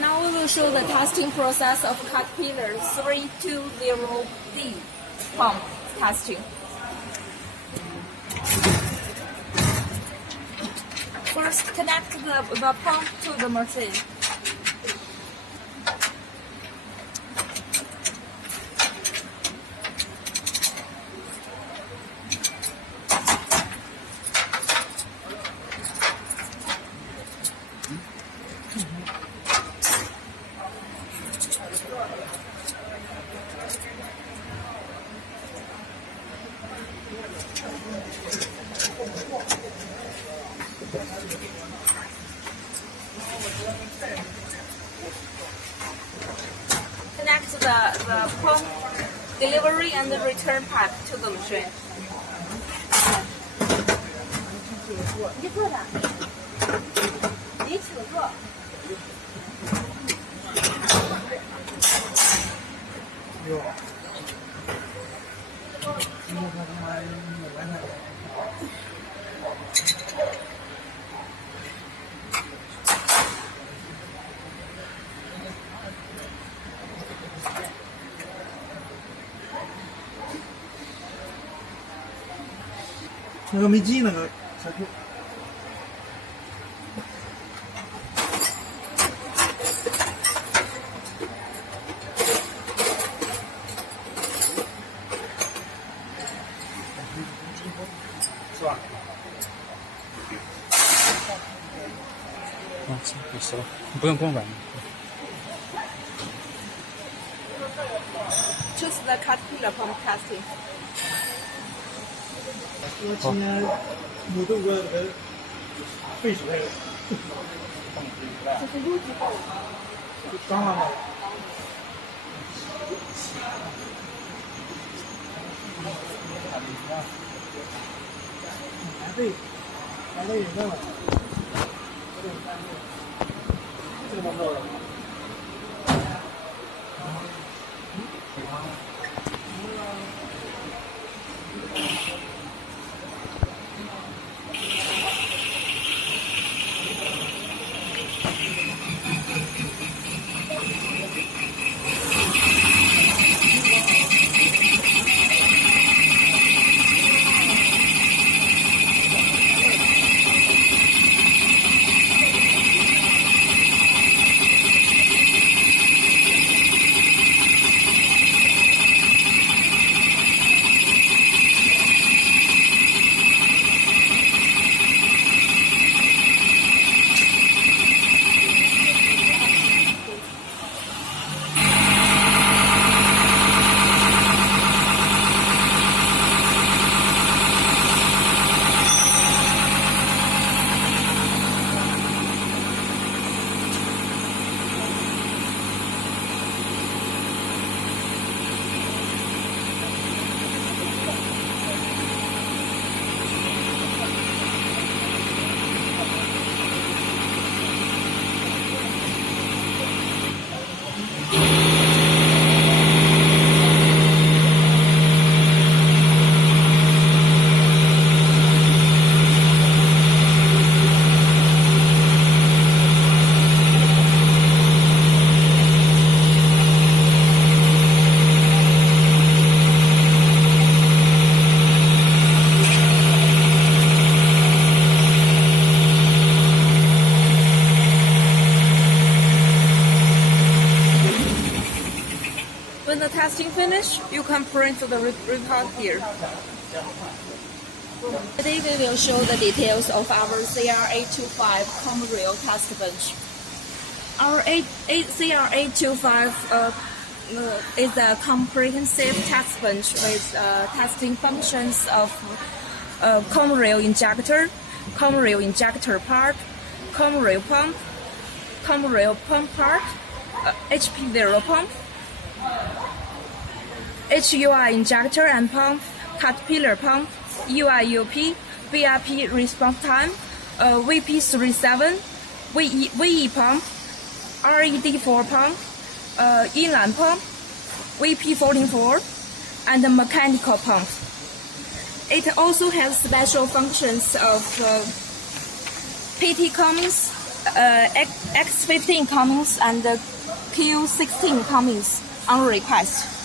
Now we will show the testing process of Caterpillar 320D pump testing. First, connect the pump to the machine. Connect the pump delivery and the return pipe to the machine. 你坐的，你请坐。那个没进那个小兔。是吧？啊，没事了，你不用管。 Choose the Caterpillar pump testing. 我今年没动过那个废水那个。这是有机包。刚刚的。还得有那个。这个没有了。 When the testing finish, you can print the report here. Today we will show the details of our CR825 common rail test bench. Our CR825 is a comprehensive test bench with testing functions of common rail injector part, common rail pump part, HP0 pump, HUI injector and pump, Caterpillar pump, UIUP, VRP response time, VP37, VE pump, RED4 pump, inline pump, VP44, and the mechanical pump. It also has special functions of PT Cummins X15 comments and Q16 comments on request.